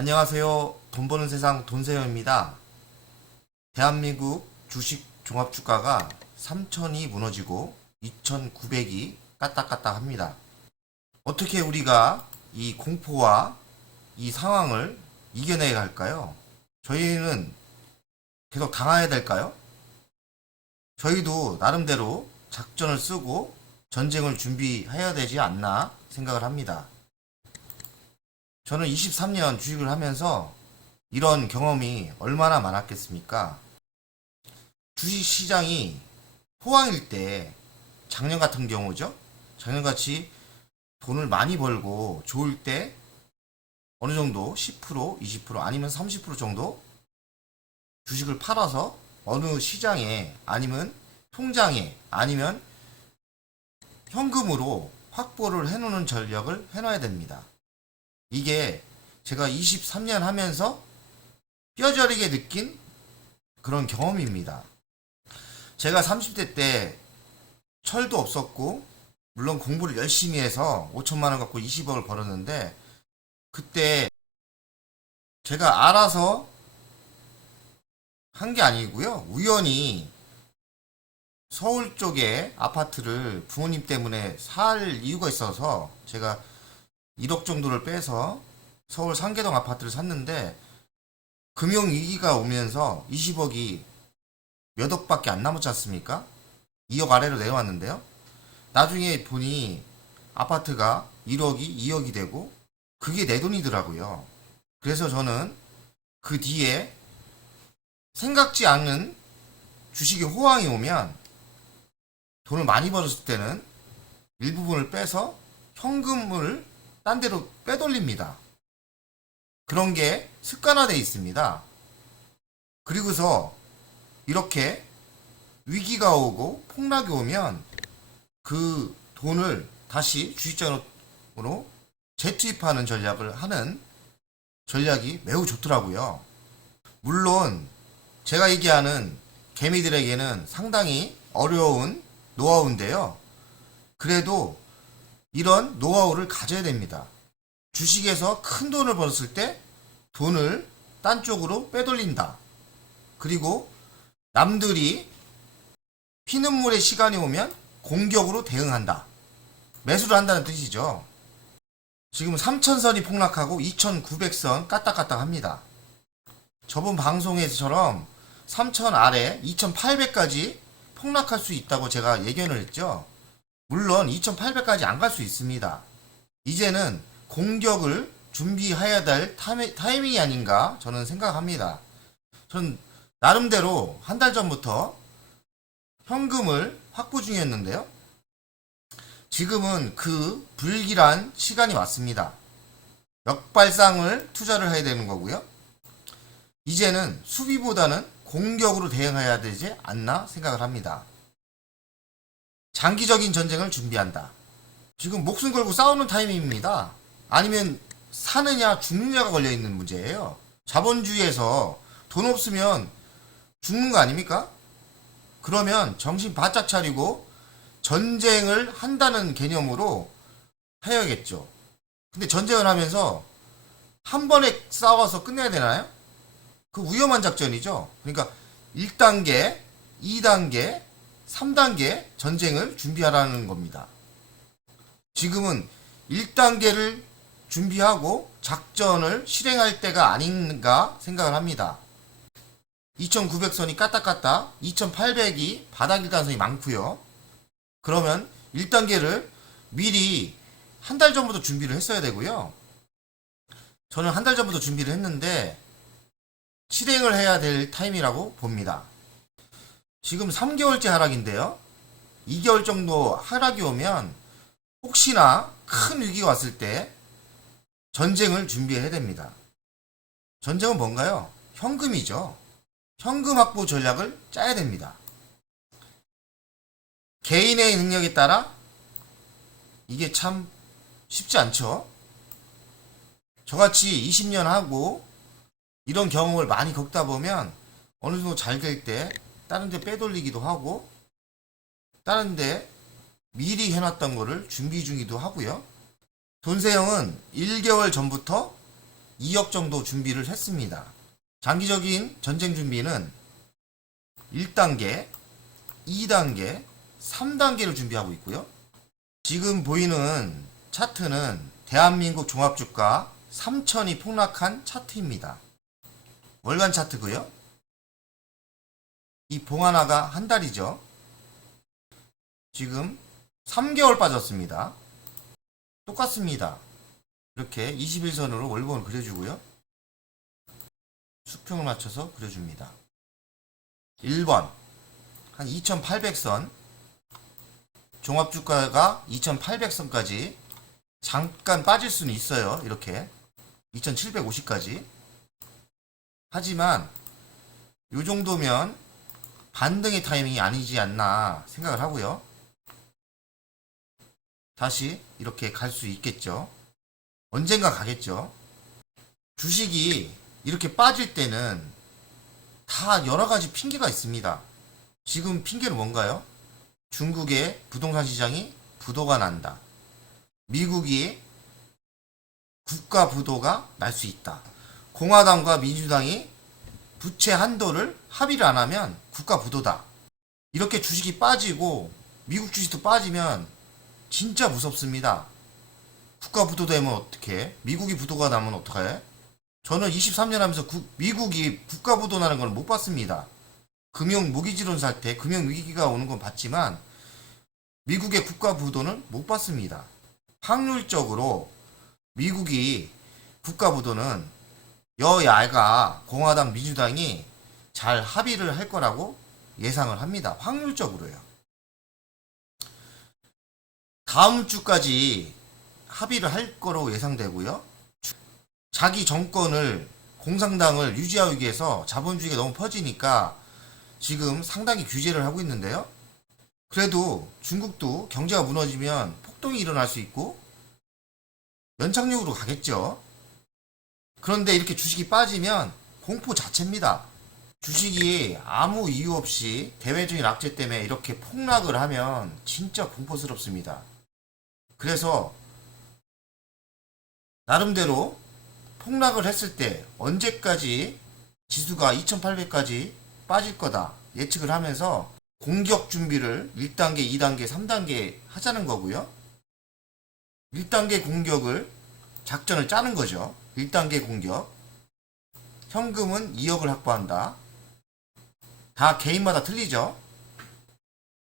안녕하세요. 돈 버는 세상 돈세영입니다. 대한민국 주식 종합주가가 3,000이 무너지고 2,900이 까딱까딱 합니다. 어떻게 우리가 이 공포와 이 상황을 이겨내야 할까요? 저희는 계속 당해야 될까요? 저희도 나름대로 작전을 쓰고 전쟁을 준비해야 되지 않나 생각을 합니다. 저는 23년 주식을 하면서 이런 경험이 얼마나 많았겠습니까? 주식 시장이 호황일 때, 작년 같은 경우죠. 작년같이 돈을 많이 벌고 좋을 때 어느 정도 10%, 20% 아니면 30% 정도 주식을 팔아서 어느 시장에 아니면 통장에 아니면 현금으로 확보를 해놓는 전략을 해놔야 됩니다. 이게 제가 23년 하면서 뼈저리게 느낀 그런 경험입니다. 제가 30대 때 철도 없었고 물론 공부를 열심히 해서 5천만 원 갖고 20억을 벌었는데 그때 제가 알아서 한 게 아니고요. 우연히 서울 쪽에 아파트를 부모님 때문에 살 이유가 있어서 제가 1억 정도를 빼서 서울 상계동 아파트를 샀는데 금융위기가 오면서 20억이 몇 억밖에 안 남았지 않습니까? 2억 아래로 내려왔는데요. 나중에 보니 아파트가 1억이 2억이 되고 그게 내 돈이더라고요. 그래서 저는 그 뒤에 생각지 않은 주식의 호황이 오면 돈을 많이 벌었을 때는 일부분을 빼서 현금을 딴 데로 빼돌립니다. 그런 게 습관화되어 있습니다. 그리고서 이렇게 위기가 오고 폭락이 오면 그 돈을 다시 주식장으로 재투입하는 전략을 하는 전략이 매우 좋더라고요. 물론 제가 얘기하는 개미들에게는 상당히 어려운 노하우인데요. 그래도 이런 노하우를 가져야 됩니다. 주식에서 큰 돈을 벌었을 때 돈을 딴 쪽으로 빼돌린다. 그리고 남들이 피눈물의 시간이 오면 공격으로 대응한다. 매수를 한다는 뜻이죠. 지금 3,000선이 폭락하고 2,900선 까딱까딱 합니다. 저번 방송에서처럼 3,000 아래 2,800까지 폭락할 수 있다고 제가 예견을 했죠. 물론 2,800까지 안 갈 수 있습니다. 이제는 공격을 준비해야 될 타이밍이 아닌가 저는 생각합니다. 전 나름대로 한 달 전부터 현금을 확보 중이었는데요. 지금은 그 불길한 시간이 왔습니다. 역발상을 투자를 해야 되는 거고요. 이제는 수비보다는 공격으로 대응해야 되지 않나 생각을 합니다. 장기적인 전쟁을 준비한다. 지금 목숨 걸고 싸우는 타이밍입니다. 아니면 사느냐 죽느냐가 걸려있는 문제예요. 자본주의에서 돈 없으면 죽는 거 아닙니까? 그러면 정신 바짝 차리고 전쟁을 한다는 개념으로 해야겠죠. 근데 전쟁을 하면서 한 번에 싸워서 끝내야 되나요? 그 위험한 작전이죠. 그러니까 1단계, 2단계, 3단계 전쟁을 준비하라는 겁니다. 지금은 1단계를 준비하고 작전을 실행할 때가 아닌가 생각을 합니다. 2,900선이 까딱까딱 2,800이 바닥일 가능성이 많고요. 그러면 1단계를 미리 한 달 전부터 준비를 했어야 되고요. 저는 한 달 전부터 준비를 했는데 실행을 해야 될 타임이라고 봅니다. 지금 3개월째 하락인데요. 2개월 정도 하락이 오면 혹시나 큰 위기가 왔을 때 전쟁을 준비해야 됩니다. 전쟁은 뭔가요? 현금이죠. 현금 확보 전략을 짜야 됩니다. 개인의 능력에 따라 이게 참 쉽지 않죠. 저같이 20년 하고 이런 경험을 많이 겪다 보면 어느 정도 잘 될 때 다른 데 빼돌리기도 하고 다른 데 미리 해놨던 거를 준비 중이기도 하고요. 돈세형은 1개월 전부터 2억 정도 준비를 했습니다. 장기적인 전쟁 준비는 1단계, 2단계, 3단계를 준비하고 있고요. 지금 보이는 차트는 대한민국 종합주가 3천이 폭락한 차트입니다. 월간 차트고요. 이 봉 하나가 한 달이죠. 지금 3개월 빠졌습니다. 똑같습니다. 이렇게 21선으로 월봉을 그려주고요. 수평을 맞춰서 그려줍니다. 1번 한 2800선, 종합주가가 2800선까지 잠깐 빠질 수는 있어요. 이렇게 2750까지. 하지만 이 정도면 반등의 타이밍이 아니지 않나 생각을 하고요. 다시 이렇게 갈 수 있겠죠. 언젠가 가겠죠. 주식이 이렇게 빠질 때는 다 여러가지 핑계가 있습니다. 지금 핑계는 뭔가요? 중국의 부동산 시장이 부도가 난다. 미국이 국가 부도가 날 수 있다. 공화당과 민주당이 부채 한도를 합의를 안 하면 국가 부도다. 이렇게 주식이 빠지고 미국 주식도 빠지면 진짜 무섭습니다. 국가 부도 되면 어떡해? 미국이 부도가 나면 어떡해? 저는 23년 하면서 미국이 국가 부도 나는 걸 못 봤습니다. 금융 무기지론 살 때 금융 위기가 오는 건 봤지만 미국의 국가 부도는 못 봤습니다. 확률적으로 미국이 국가 부도는 여야가 공화당 민주당이 잘 합의를 할 거라고 예상을 합니다. 확률적으로요. 다음 주까지 합의를 할 거로 예상되고요. 자기 정권을 공산당을 유지하기 위해서 자본주의가 너무 퍼지니까 지금 상당히 규제를 하고 있는데요. 그래도 중국도 경제가 무너지면 폭동이 일어날 수 있고 연착륙으로 가겠죠. 그런데 이렇게 주식이 빠지면 공포 자체입니다. 주식이 아무 이유 없이 대외적인 악재 때문에 이렇게 폭락을 하면 진짜 공포스럽습니다. 그래서 나름대로 폭락을 했을 때 언제까지 지수가 2800까지 빠질 거다 예측을 하면서 공격 준비를 1단계, 2단계, 3단계 하자는 거고요. 1단계 공격을 작전을 짜는 거죠. 1단계 공격. 현금은 2억을 확보한다. 다 개인마다 틀리죠.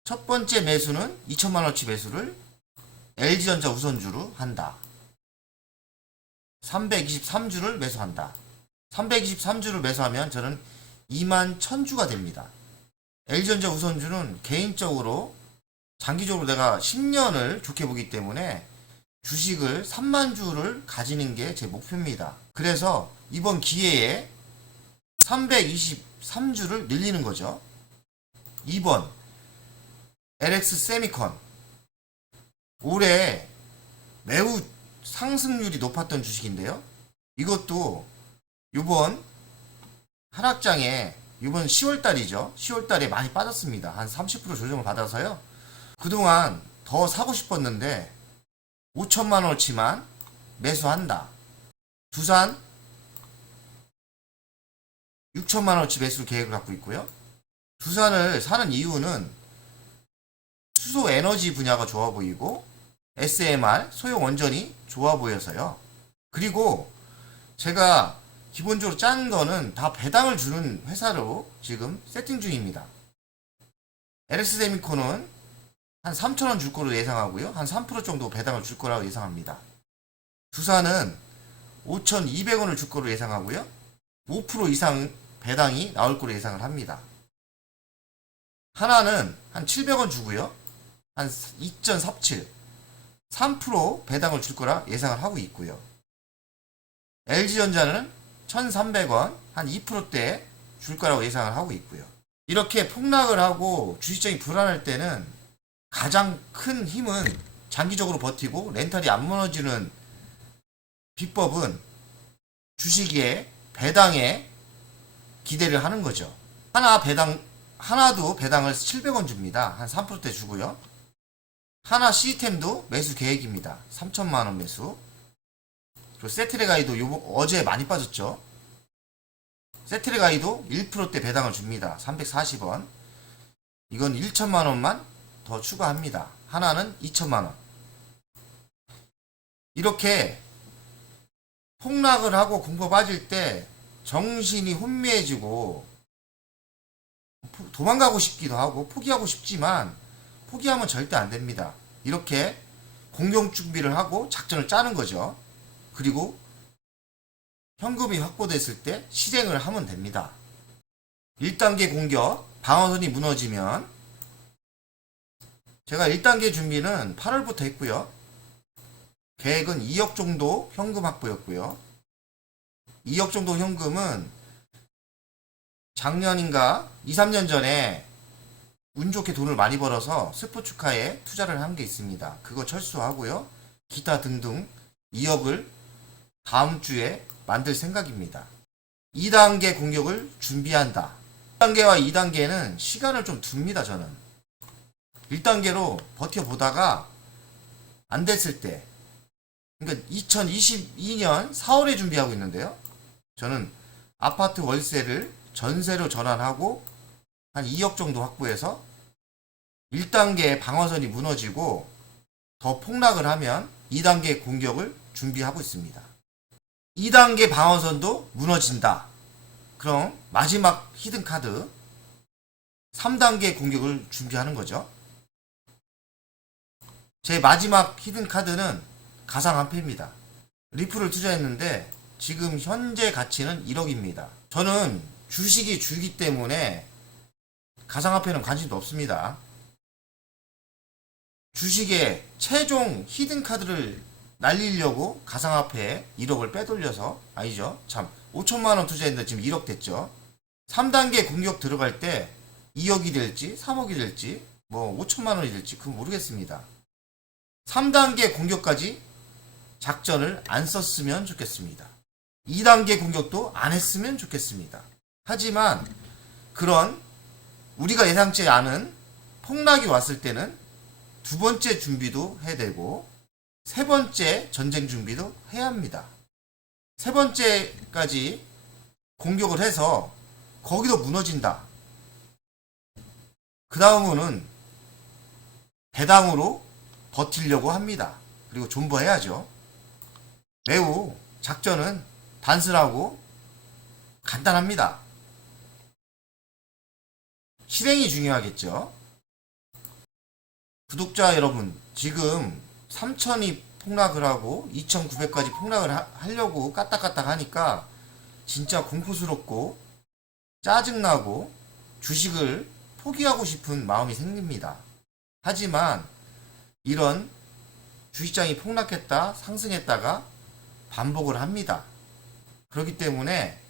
첫 번째 매수는 2천만원치 매수를 LG전자 우선주로 한다. 323주를 매수한다. 323주를 매수하면 저는 2만 1000주가 됩니다. LG전자 우선주는 개인적으로 장기적으로 내가 10년을 좋게 보기 때문에 주식을 3만 주를 가지는 게 제 목표입니다. 그래서 이번 기회에 323주를 늘리는 거죠. 2번 LX 세미콘, 올해 매우 상승률이 높았던 주식인데요. 이것도 이번 하락장에 이번 10월달이죠. 10월달에 많이 빠졌습니다. 한 30% 조정을 받아서요. 그동안 더 사고 싶었는데 5천만원어치만 매수한다. 두산 6천만원어치 매수 계획을 갖고 있고요. 두산을 사는 이유는 수소 에너지 분야가 좋아 보이고 SMR 소형 원전이 좋아 보여서요. 그리고 제가 기본적으로 짠 거는 다 배당을 주는 회사로 지금 세팅 중입니다. LS세미콘은 한 3,000원 줄 거로 예상하고요. 한 3% 정도 배당을 줄 거라고 예상합니다. 두산은 5,200원을 줄 거로 예상하고요. 5% 이상 배당이 나올 거로 예상을 합니다. 하나는 한 700원 주고요. 한 2.47, 3% 배당을 줄 거라 예상을 하고 있고요. LG전자는 1,300원, 한 2%대 줄 거라고 예상을 하고 있고요. 이렇게 폭락을 하고 주식장이 불안할 때는 가장 큰 힘은 장기적으로 버티고 렌탈이 안 무너지는 비법은 주식의 배당에 기대를 하는 거죠. 하나도 배당을 700원 줍니다. 한 3%대 주고요. 하나 시스템도 매수 계획입니다. 3천만원 매수. 그리고 세트레가이도 어제 많이 빠졌죠. 세트레가이도 1%대 배당을 줍니다. 340원. 이건 1천만원만 더 추가합니다. 하나는 2천만원. 이렇게 폭락을 하고 공포 빠질 때 정신이 혼미해지고 도망가고 싶기도 하고 포기하고 싶지만 포기하면 절대 안 됩니다. 이렇게 공격 준비를 하고 작전을 짜는 거죠. 그리고 현금이 확보됐을 때 실행을 하면 됩니다. 1단계 공격, 방어선이 무너지면 제가 1단계 준비는 8월부터 했고요. 계획은 2억 정도 현금 확보였고요. 2억 정도 현금은 작년인가 2, 3년 전에 운 좋게 돈을 많이 벌어서 스포츠카에 투자를 한 게 있습니다. 그거 철수하고요. 기타 등등 2억을 다음 주에 만들 생각입니다. 2단계 공격을 준비한다. 1단계와 2단계는 시간을 좀 둡니다. 저는 1단계로 버텨보다가 안 됐을 때, 그러니까 2022년 4월에 준비하고 있는데요. 저는 아파트 월세를 전세로 전환하고 한 2억 정도 확보해서 1단계 방어선이 무너지고 더 폭락을 하면 2단계 공격을 준비하고 있습니다. 2단계 방어선도 무너진다. 그럼 마지막 히든카드 3단계 공격을 준비하는 거죠. 제 마지막 히든카드는 가상화폐입니다. 리플을 투자했는데 지금 현재 가치는 1억입니다. 저는 주식이 주기 때문에 가상화폐는 관심도 없습니다. 주식의 최종 히든카드를 날리려고 가상화폐에 1억을 빼돌려서, 아니죠, 참 5천만원 투자했는데 지금 1억 됐죠. 3단계 공격 들어갈 때 2억이 될지 3억이 될지 뭐 5천만원이 될지 그건 모르겠습니다. 3단계 공격까지 작전을 안 썼으면 좋겠습니다. 2단계 공격도 안 했으면 좋겠습니다. 하지만 그런 우리가 예상치 않은 폭락이 왔을 때는 두 번째 준비도 해야 되고 세 번째 전쟁 준비도 해야 합니다. 세 번째까지 공격을 해서 거기도 무너진다. 그 다음은 배당으로 버티려고 합니다. 그리고 존버해야죠. 매우 작전은 단순하고 간단합니다. 실행이 중요하겠죠. 구독자 여러분, 지금 3,000이 폭락을 하고 2,900까지 폭락을 하려고 까딱까딱 하니까 진짜 공포스럽고 짜증나고 주식을 포기하고 싶은 마음이 생깁니다. 하지만 이런 주식장이 폭락했다 상승했다가 반복을 합니다. 그렇기 때문에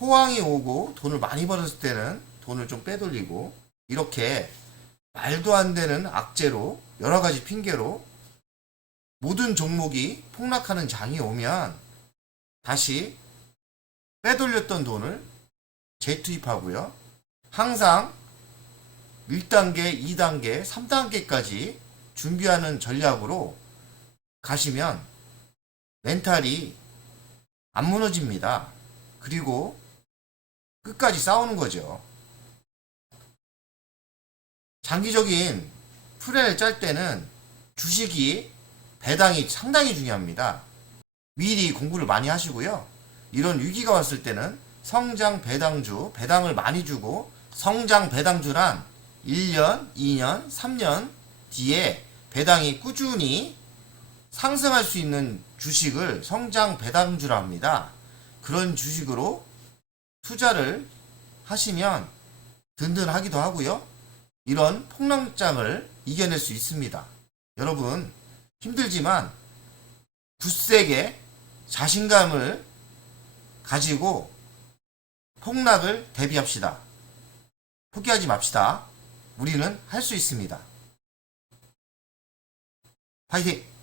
호황이 오고 돈을 많이 벌었을 때는 돈을 좀 빼돌리고, 이렇게 말도 안 되는 악재로 여러 가지 핑계로 모든 종목이 폭락하는 장이 오면 다시 빼돌렸던 돈을 재투입하고요. 항상 1단계, 2단계, 3단계까지 준비하는 전략으로 가시면 멘탈이 안 무너집니다. 그리고 끝까지 싸우는 거죠. 장기적인 플랜을 짤 때는 주식이 배당이 상당히 중요합니다. 미리 공부를 많이 하시고요. 이런 위기가 왔을 때는 성장 배당주, 배당을 많이 주고, 성장 배당주란 1년, 2년, 3년 뒤에 배당이 꾸준히 상승할 수 있는 주식을 성장 배당주라 합니다. 그런 주식으로 투자를 하시면 든든하기도 하고요. 이런 폭락장을 이겨낼 수 있습니다. 여러분, 힘들지만 굳세게 자신감을 가지고 폭락을 대비합시다. 포기하지 맙시다. 우리는 할 수 있습니다. 파이팅!